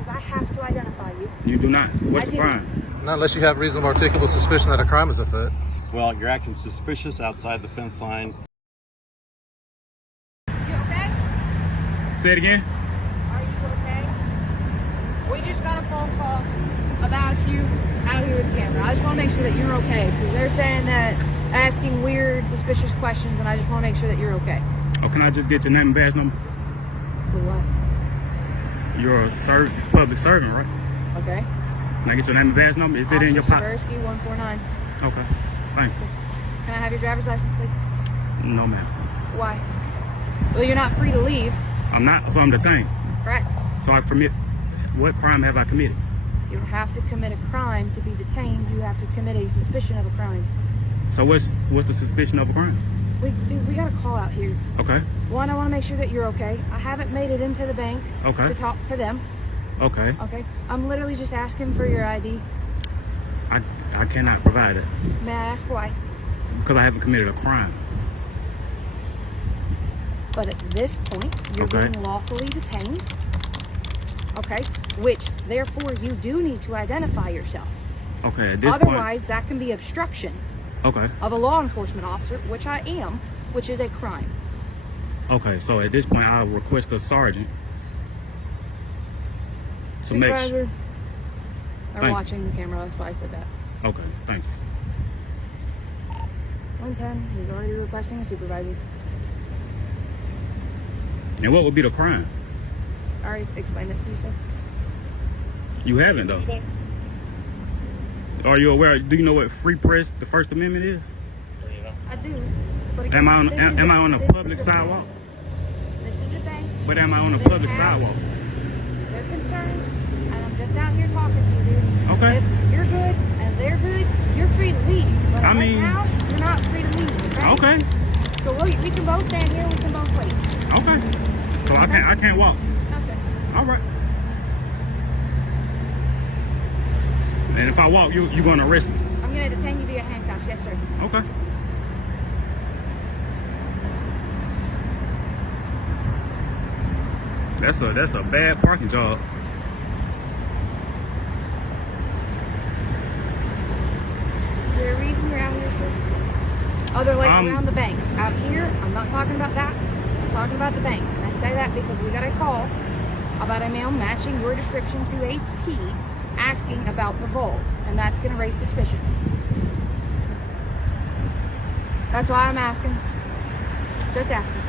because I have to identify you. You do not. What's the crime? Not unless you have reasonable articulable suspicion that a crime is afoot. Well, you're acting suspicious outside the fence line. You okay? Say it again. Are you okay? We just got a phone call about you out here with the camera. I just want to make sure that you're okay, because they're saying that asking weird, suspicious questions, and I just want to make sure that you're okay. Oh, can I just get your name and badge number? For what? You're a public servant, right? Okay. Can I get your name and badge number? Is it in your pocket? Siberski, 149. Okay. Thank you. Can I have your driver's license, please? No, ma'am. Why? Well, you're not free to leave. I'm not, so I'm detained. Correct. So I commit. What crime have I committed? You don't have to commit a crime to be detained. You have to commit a suspicion of a crime. So what's the suspicion of a crime? Dude, we got a call out here. Okay. One, I want to make sure that you're okay. I haven't made it into the bank to talk to them. Okay. Okay. I'm literally just asking for your ID. I cannot provide it. May I ask why? Because I haven't committed a crime. But at this point, you're being lawfully detained. Okay. Which, therefore, you do need to identify yourself. Okay. At this Otherwise, that can be obstruction. Okay. Of a law enforcement officer, which I am, which is a crime. Okay, so at this point, I'll request a sergeant to make sure. Supervisor, they're watching the camera, that's why I said that. Okay, thank you. 110, he's already requesting a supervisor. And what would be the crime? I already explained it to you, sir. You haven't, though. Okay. Are you aware? Do you know what free press, the First Amendment is? I do. But again, Am I on a public sidewalk? This is a bank. But am I on a public sidewalk? They're concerned, and I'm just out here talking to you, dude. Okay. If you're good and they're good, you're free to leave. But I mean, right now, you're not free to leave. Okay. Okay. So we can both stand here. We can both wait. Okay. So I can't walk. No, sir. All right. And if I walk, you're going to arrest me? I'm going to detain you via handcuffs. Yes, sir. Okay. That's a bad parking job. Is there a reason you're out here, sir? Other like around the bank. Out here, I'm not talking about that. I'm talking about the bank. And I say that because we got a call about a male matching your description to a T, asking about the vault, and that's going to raise suspicion. That's why I'm asking. Just asking.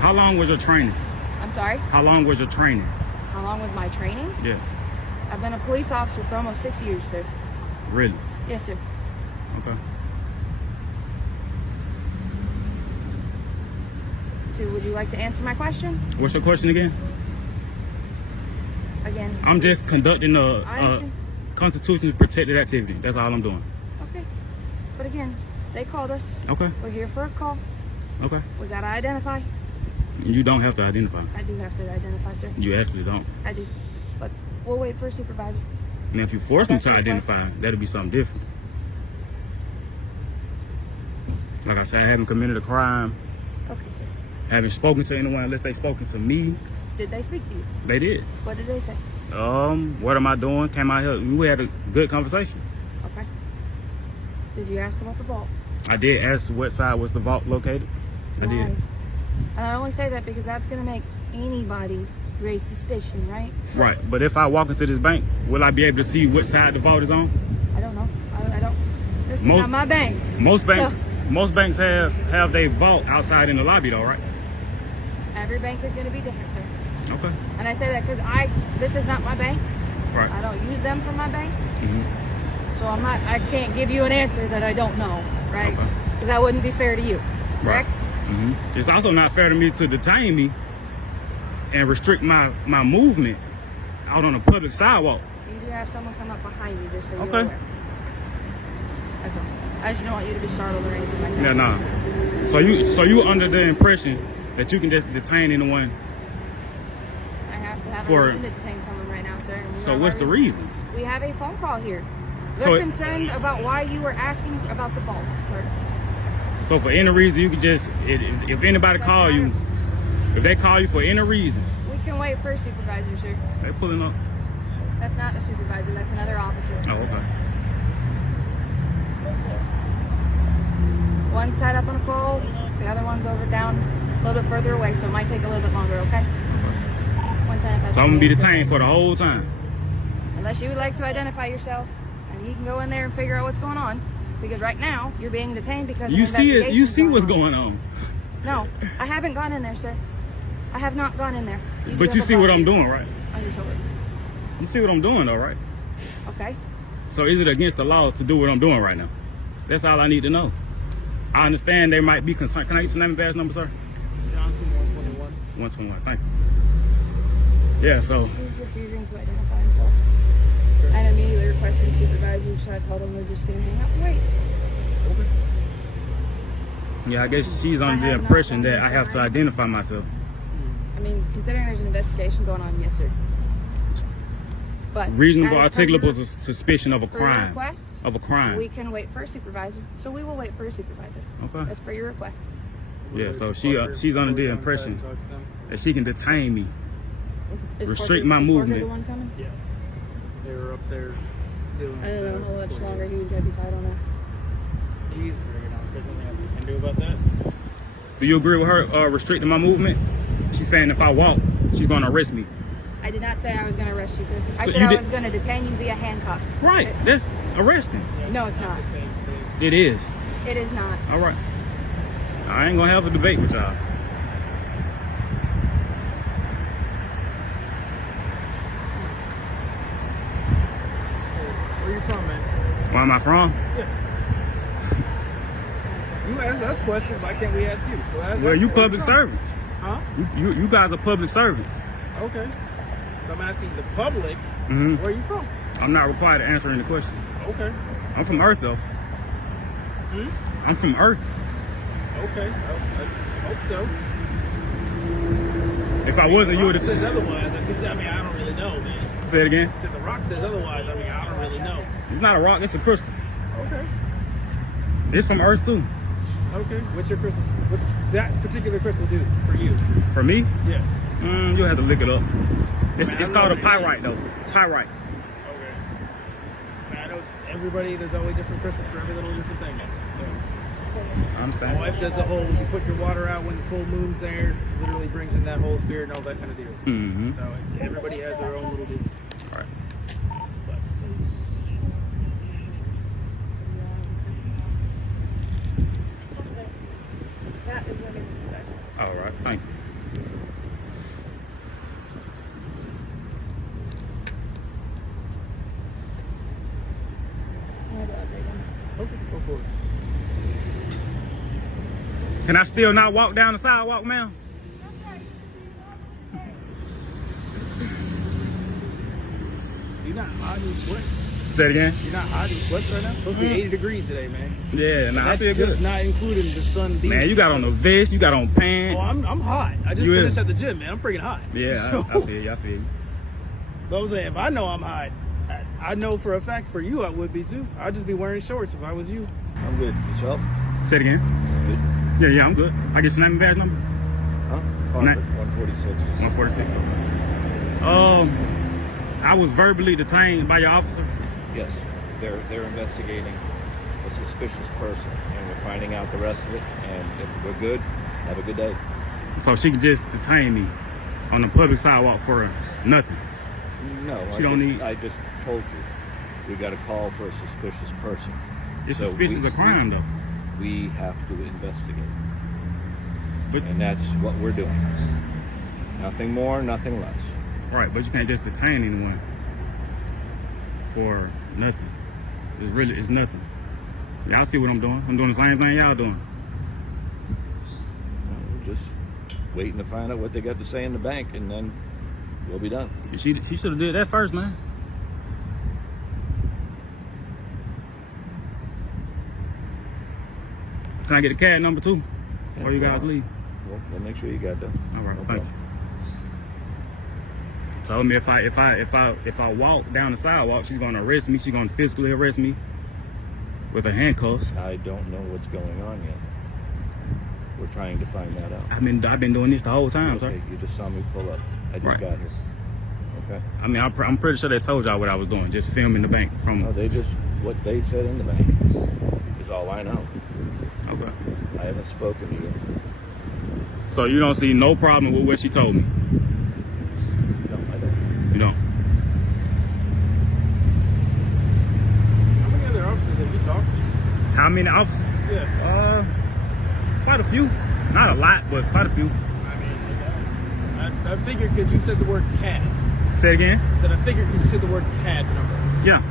How long was your training? I'm sorry? How long was your training? How long was my training? Yeah. I've been a police officer for almost 6 years, sir. Really? Yes, sir. Okay. So would you like to answer my question? What's your question again? Again. I'm just conducting a constitutionally protected activity. That's all I'm doing. Okay. But again, they called us. Okay. We're here for a call. Okay. We gotta identify. You don't have to identify. I do have to identify, sir. You actually don't. I do. But we'll wait for a supervisor. And if you force me to identify, that'll be something different. Like I said, I haven't committed a crime. Okay, sir. Haven't spoken to anyone unless they spoken to me. Did they speak to you? They did. What did they say? What am I doing? Came out here. We had a good conversation. Okay. Did you ask about the vault? I did ask what side was the vault located. I did. And I only say that because that's going to make anybody raise suspicion, right? Right. But if I walk into this bank, will I be able to see what side the vault is on? I don't know. I don't. This is not my bank. Most banks have their vault outside in the lobby, though, right? Every bank is going to be different, sir. Okay. And I say that because this is not my bank. Right. I don't use them for my bank. Mm-hmm. So I can't give you an answer that I don't know, right? Okay. Because that wouldn't be fair to you, correct? Right. Mm-hmm. It's also not fair to me to detain me and restrict my movement out on a public sidewalk. You do have someone come up behind you just so you're okay. aware. That's all. I just don't want you to be startled or anything like that. Nah. So you under the impression that you can just detain anyone? I have to have a reason to detain someone right now, sir. So what's the reason? We have a phone call here. They're concerned about why you were asking about the vault, sir. So for any reason, you could just, if anybody call you, if they call you for any reason. We can wait for a supervisor, sir. They pulling up. That's not a supervisor. That's another officer. Oh, okay. One's tied up on a pole. The other one's over down a little bit further away, so it might take a little bit longer. Okay. One time. So I'm gonna be detained for the whole time. Unless you would like to identify yourself, and you can go in there and figure out what's going on. Because right now you're being detained because You see it. You see what's on. going on. No, I haven't gone in there, sir. I have not gone in there. But you see what I'm doing, right? I just told it. You see what I'm doing, though, right? Okay. So is it against the law to do what I'm doing right now? That's all I need to know. I understand there might be concern. Can I get your name and badge number, sir? Johnson, 121. 121. Thank you. Yeah. So. He's refusing to identify himself. And immediately requesting supervisor, so I told him we're just gonna hang out and wait. Okay. Yeah, I guess she's I under the have not impression gone that I have to inside. identify myself. I mean, considering there's an investigation going on, yes, sir. But Reasonable, as per articulable your- suspicion of a per your crime. request, Of a crime. we can wait for a supervisor. So we will wait for a supervisor. Okay. As per your request. Yeah. So she's under the impression that she can detain me. Is Restrict Parker- my is Parker movement. the one coming? Yeah. They were up there doing I don't know how much longer he was gonna be tied on that. He's figuring out if there's anything else he can do about that. Do you agree with her restricting my movement? She's saying if I walk, she's gonna arrest me. I did not say I was gonna arrest you, sir. I So said you I did- was gonna detain you via handcuffs. Right. That's arresting. No, it's not. The same thing. It is. It is not. All right. I ain't gonna have a debate with y'all. Where you from, man? Where am I from? You asked us questions. Why can't we ask you? So ask Well, us you where public from. servants. Huh? You guys are public servants. Okay. So I'm asking the public, Mhm. where are you from? I'm not required to answer any question. Okay. I'm from Earth, though. Hmm? I'm from Earth. Okay. I hope so. If I wasn't, you would Rock have says otherwise. I mean, I don't really know, man. Say it again. Said the rock says otherwise. I mean, I don't really know. It's not a rock. It's a crystal. Okay. It's from Earth too. Okay. What's your crystal? What's that particular crystal do for you? For me, Yes. you'll have to look it up. It's Man, I called a know what it pyrite, is. though. Pyrite. Okay. Man, I know everybody. There's always different crystals for every little different thing, man. So. I My understand. wife does the whole, you put your water out when the full moon's there, literally brings in that whole spirit and all that kind of deal. Mm-hmm. So everybody has their own little deal. All right. But That is what it's about. All right. Thank you. okay, go for it. Can I still not walk down the sidewalk, ma'am? You're not hot in sweats. Say it again. You're not hot in sweats right now? It's supposed to be 80 degrees today, man. Yeah, nah, I That's feel just good. not including the sun beam. Man, you got on a vest, you got on pants. Oh, I'm hot. I just You finished is. at the gym, man. I'm freaking hot. Yeah, So, I feel you. I feel you. so I'm saying, if I know I'm hot, I know for a fact for you I would be too. I'd just be wearing shorts if I was you. I'm good. Yourself? Say it again. Good. Yeah, I'm good. I get your name and badge number? Huh? Not- Parker, 146. 146. I was verbally detained by your officer. Yes. They're investigating a suspicious person, and we're finding out the rest of it. And if we're good, have a good day. So she can just detain me on the public sidewalk for nothing. No, I just told you. We got a call for a suspicious person. It's So suspicious of crime, though. We have to investigate. But And that's what we're doing. Nothing more, nothing less. right, but you can't just detain anyone for nothing. It's nothing. Y'all see what I'm doing? I'm doing the same thing y'all doing. We're just waiting to find out what they got to say in the bank, and then we'll be done. She should have did that first, man. Can I get a card number too before you guys leave? We'll make sure you got that. All right, No thank you. problem. Told me if I walk down the sidewalk, she's gonna arrest me. She's gonna physically arrest me with her handcuffs. I don't know what's going on yet. We're trying to find that out. I've been doing this the whole time, Okay, sir. you just saw me pull up. I just Right. got here. Okay. I mean, I'm pretty sure they told y'all what I was doing, just filming the bank from. No, they just, what they said in the bank is all I know. Okay. I haven't spoken to you. So you don't see no problem with what she told me? No, I don't. You don't? How many other officers have you talked to? How many officers? Yeah. Quite a few. Not a lot, but quite a few. I mean, I figured because you said the word cat. Say it again? I said I figured because you said the word cat number. Yeah.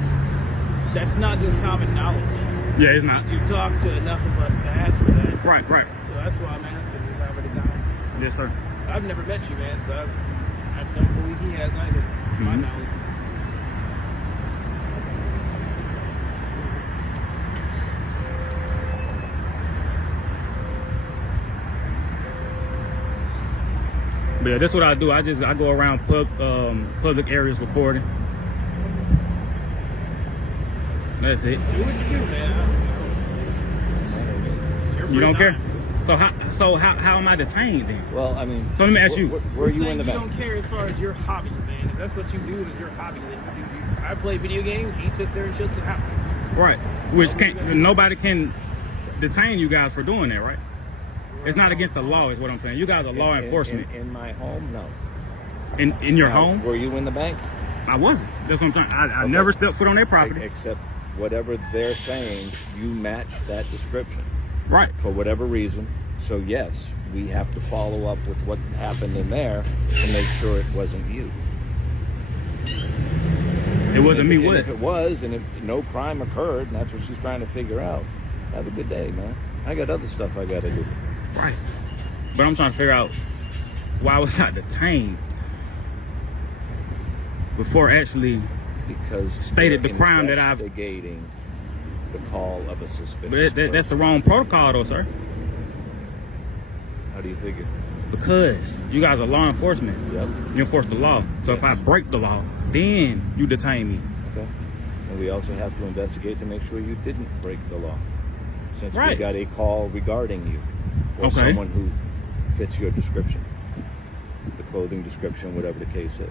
That's not just common knowledge. Yeah, it's not. You talk to enough of us to ask for that. Right, right. So that's why I'm asking this how many times. Yes, sir. I've never met you, man, so I don't believe he has either, to my knowledge. But yeah, that's what I do. I go around public areas recording. That's it. Do what you do, man. It's your free You don't time. care? So how am I detained then? Well, I mean, So let me ask you. were you Saying in the you bank? don't care as far as your hobby, man. If that's what you do is your hobby, then you I play video games, he sits there and chills in the house. Right. Which nobody can detain you guys for doing that, right? It's not against the law, is what I'm saying. You guys are law enforcement. In my home, no. In your Now, home? Were you in the bank? I wasn't. That's what I'm saying. I Okay. never stepped foot on their property. Except whatever they're saying, you match that description Right. for whatever reason. So yes, we have to follow up with what happened in there to make sure it wasn't you. It wasn't And me. if, What? and if it was, and if no crime occurred, and that's what she's trying to figure out, have a good day, man. I got other stuff I gotta do. Right. But I'm trying to figure out why was I detained before actually. Because Stated they're the crime that I've- investigating the call of a suspicious But that's the person. wrong protocol, though, sir. How do you figure? Because you guys are law enforcement. Yep. You enforce the law. So if I break the law, then you detain me. Okay. And we also have to investigate to make sure you didn't break the law. Since we Right. got a call regarding you or Okay. someone who fits your description, the clothing description, whatever the case is.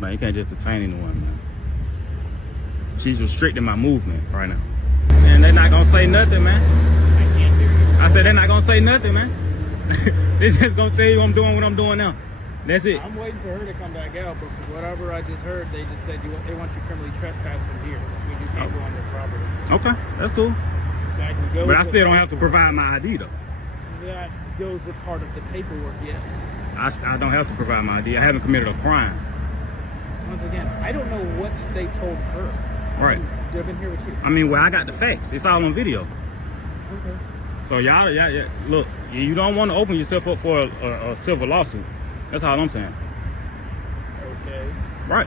Man, you can't just detain anyone, man. She's restricting my movement right now. And they're not gonna say nothing, man. I can't hear you. I said they're not gonna say nothing, man. They're just gonna tell you I'm doing what I'm doing now. That's it. I'm waiting for her to come back out, but from whatever I just heard, they just said they want you criminally trespassed from here, which means you can't go on their property. Okay, that's cool. That goes But I with- still don't have to provide my ID though. That goes with part of the paperwork, yes. I don't have to provide my ID. I haven't committed a crime. Once again, I don't know what they told her. Right. They've been here with you. I mean, well, I got the facts. It's all on video. Okay. So y'all, look, you don't want to open yourself up for a civil lawsuit. That's all I'm saying. Okay. Right.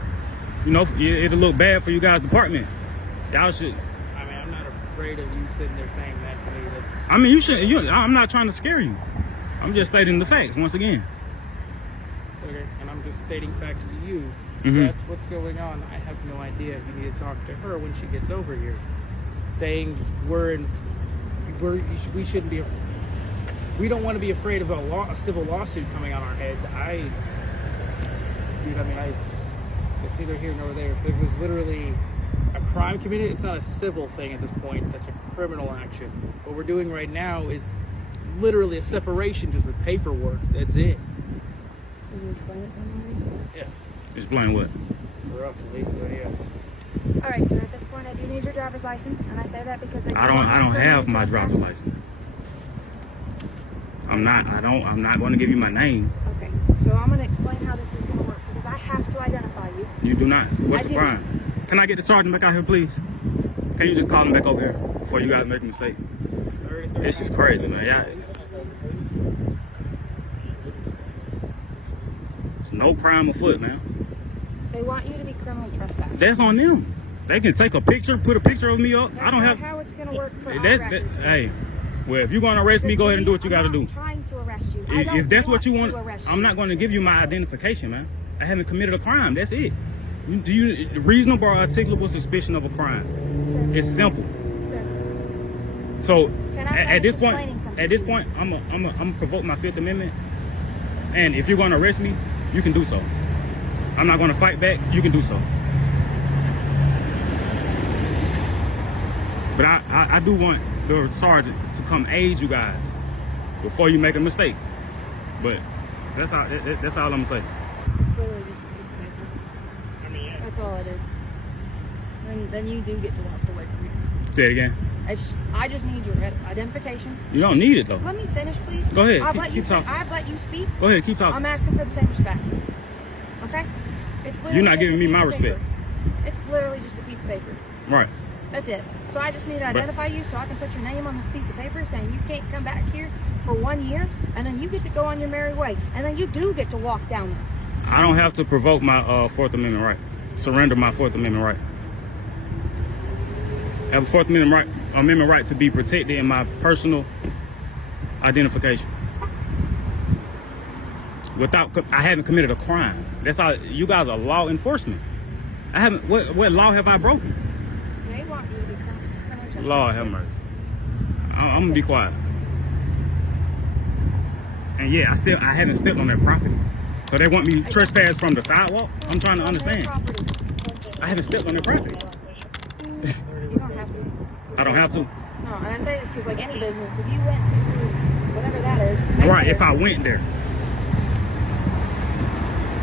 You know, it'll look bad for you guys' department. Y'all should. I mean, I'm not afraid of you sitting there saying that to me. That's I mean, you should. I'm not trying to scare you. I'm just stating the facts once again. okay. And I'm just stating facts to you. Mhm. That's what's going on. I have no idea. You need to talk to her when she gets over here. Saying we shouldn't be. We don't want to be afraid of a civil lawsuit coming on our heads. It's neither here nor there. If it was literally a crime committed, it's not a civil thing at this point. That's a criminal action. What we're doing right now is literally a separation, just with paperwork. That's it. Can you explain it to me? Yes. Explain what? Roughly, but yes. All right, sir. At this point, I do need your driver's license, and I say that because they. I don't have my driver's license. I'm not going to give you my name. Okay, so I'm going to explain how this is going to work because I have to identify you. You do not. What's I the do. crime? Can I get the sergeant back out here, please? Can you just call him back over here before you guys make a mistake? This is crazy, man. Yeah. There's no crime afoot, man. They want you to be criminally trespassed. That's on them. They can take a picture, put a picture of me up. That's I don't not have. how it's going to work for our That, records. hey, well, if you're going to arrest me, go ahead and do what you got to I'm do. not trying to arrest you. I don't If that's what you to want, arrest I'm you. not going to give you my identification, man. I haven't committed a crime. That's it. Reasonable or articulable suspicion of a crime. Sir, It's simple. sir, So Can I at this finish explaining something at this to you? point, I'm provoke my Fifth Amendment, and if you're going to arrest me, you can do so. I'm not gonna fight back, you can do so. But I do want the sergeant to come aid you guys before you make a mistake. But that's all I'm gonna say. It's literally just a piece of paper. I mean, yeah. That's all it is. Then you do get to walk away from it. Say it again. I just need your identification. You don't need it though. Let me finish, please. Go ahead. I've let you speak. Go ahead, keep talking. I'm asking for the same respect. Okay? It's literally You're not just giving a me piece my of respect. paper. It's literally just a piece of paper. Right. That's it. So I just need to identify you so I can put your name on this piece of paper saying you can't come back here for 1 year, and then you get to go on your merry way. And then you do get to walk down there. I don't have to provoke my Fourth Amendment right. Surrender my Fourth Amendment right. I have a Fourth Amendment right to be protected in my personal identification. I haven't committed a crime. That's how you guys are law enforcement. I haven't. What law have I broken? They want you to be criminal. Lord have mercy. I'm gonna be quiet. And yeah, I haven't stepped on their property. So they want me trespass from the sidewalk? I'm trying to understand. I haven't stepped on their property. You don't have to. I don't have to? No, and I say this because like any business, if you went to whatever that is. Right, if I went there.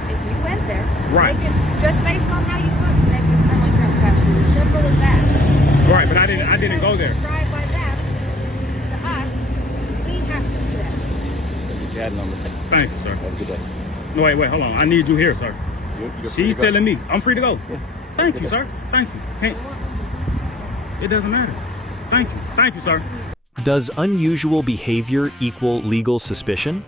If you went there, right. They can, just based on how you look, they can criminally trespass you. Simple as that. Right, but I didn't go there. Described by them to us, we have to do that. Your CAD number. Thank you, sir. Have a good day. No, wait, hold on. I need you here, sir. You're free She's to go. telling me I'm free to go. Yeah. Thank you, sir. Thank you. It doesn't matter. Thank you, sir. Does unusual behavior equal legal suspicion?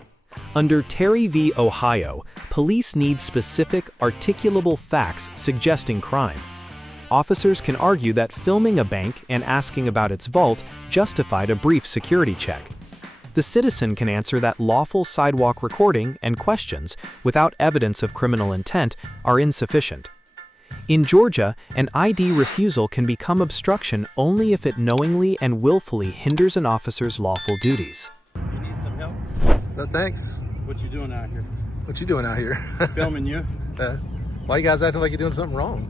Under Terry v. Ohio, police need specific, articulable facts suggesting crime. Officers can argue that filming a bank and asking about its vault justified a brief security check. The citizen can answer that lawful sidewalk recording and questions without evidence of criminal intent are insufficient. In Georgia, an ID refusal can become obstruction only if it knowingly and willfully hinders an officer's lawful duties. You need some help? No, thanks. What you doing out here? What you doing out here? Filming you? Why you guys acting like you're doing something wrong?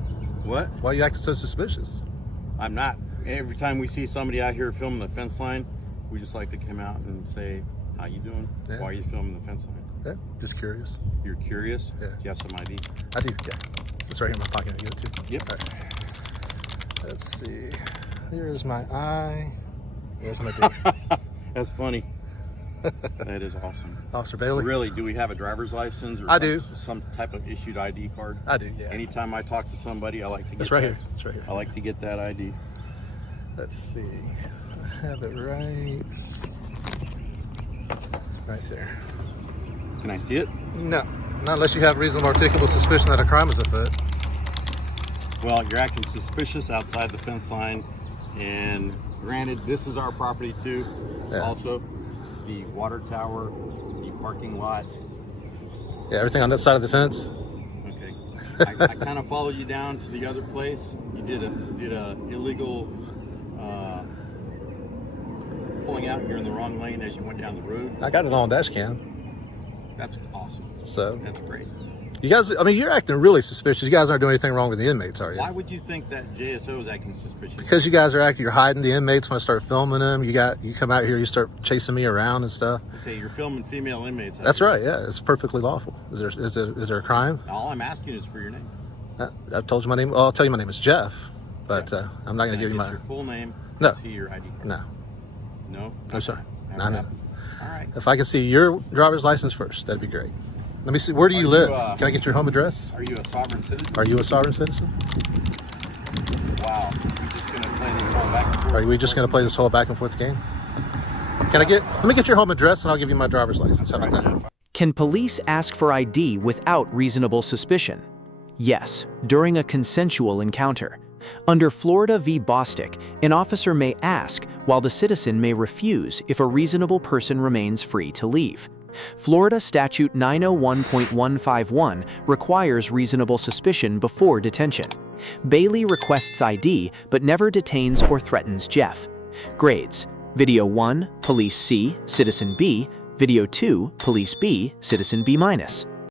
What? Why are you acting so suspicious? I'm not. Every time we see somebody out here filming the fence line, we just like to come out and say, how you doing? Yeah. Why are you filming the fence line? Yeah, just curious. You're curious? Yeah. Do you have some ID? I do, yeah. It's right here in my pocket. I give it to you. Yep. All right. Let's see. Here's my I. Here's my D. That's funny. That is awesome. Officer Bailey? Really, do we have a driver's license or I do. Some type of issued ID card? I do, yeah. Anytime I talk to somebody, I like to get It's right that. here. It's right here. I like to get that ID. Let's see. I have it right. Right there. Can I see it? No. Not unless you have reasonable articulable suspicion that a crime is afoot. Well, you're acting suspicious outside the fence line, and granted, this is our property too. Yeah. Also, the water tower, the parking lot. Yeah, everything on that side of the fence. Okay. I kind of followed you down to the other place. You did a illegal pulling out. You're in the wrong lane as you went down the road. I got it on dash cam. That's awesome. So That's great. you guys, I mean, you're acting really suspicious. You guys aren't doing anything wrong with the inmates, are you? Why would you think that JSO is acting suspicious? Because you guys are acting, you're hiding the inmates when I start filming them. You come out here, you start chasing me around and stuff. Okay, you're filming female inmates. That's right. Yeah, it's perfectly lawful. Is there a crime? All I'm asking is for your name. I've told you my name. Well, I'll tell you my name is Jeff, but I'm not going to give you my. your full name. No. See your ID card. No, No. no, sir. Never No, no. happened. All right. If I can see your driver's license first, that'd be great. Let me see. Where do you Are live? you, Can I get your home address? Are you a sovereign citizen? Are you a sovereign citizen? Wow. We're just gonna play this all back and forth. Are we just going to play this whole back and forth game? Let me get your home address and I'll give you my driver's license. How about that? Can police ask for ID without reasonable suspicion? Yes, during a consensual encounter. Under Florida v. Bostick, an officer may ask, while the citizen may refuse if a reasonable person remains free to leave. Florida Statute 901.151 requires reasonable suspicion before detention. Bailey requests ID but never detains or threatens Jeff. Grades: Video 1, Police C, Citizen B. Video 2, Police B, Citizen B-.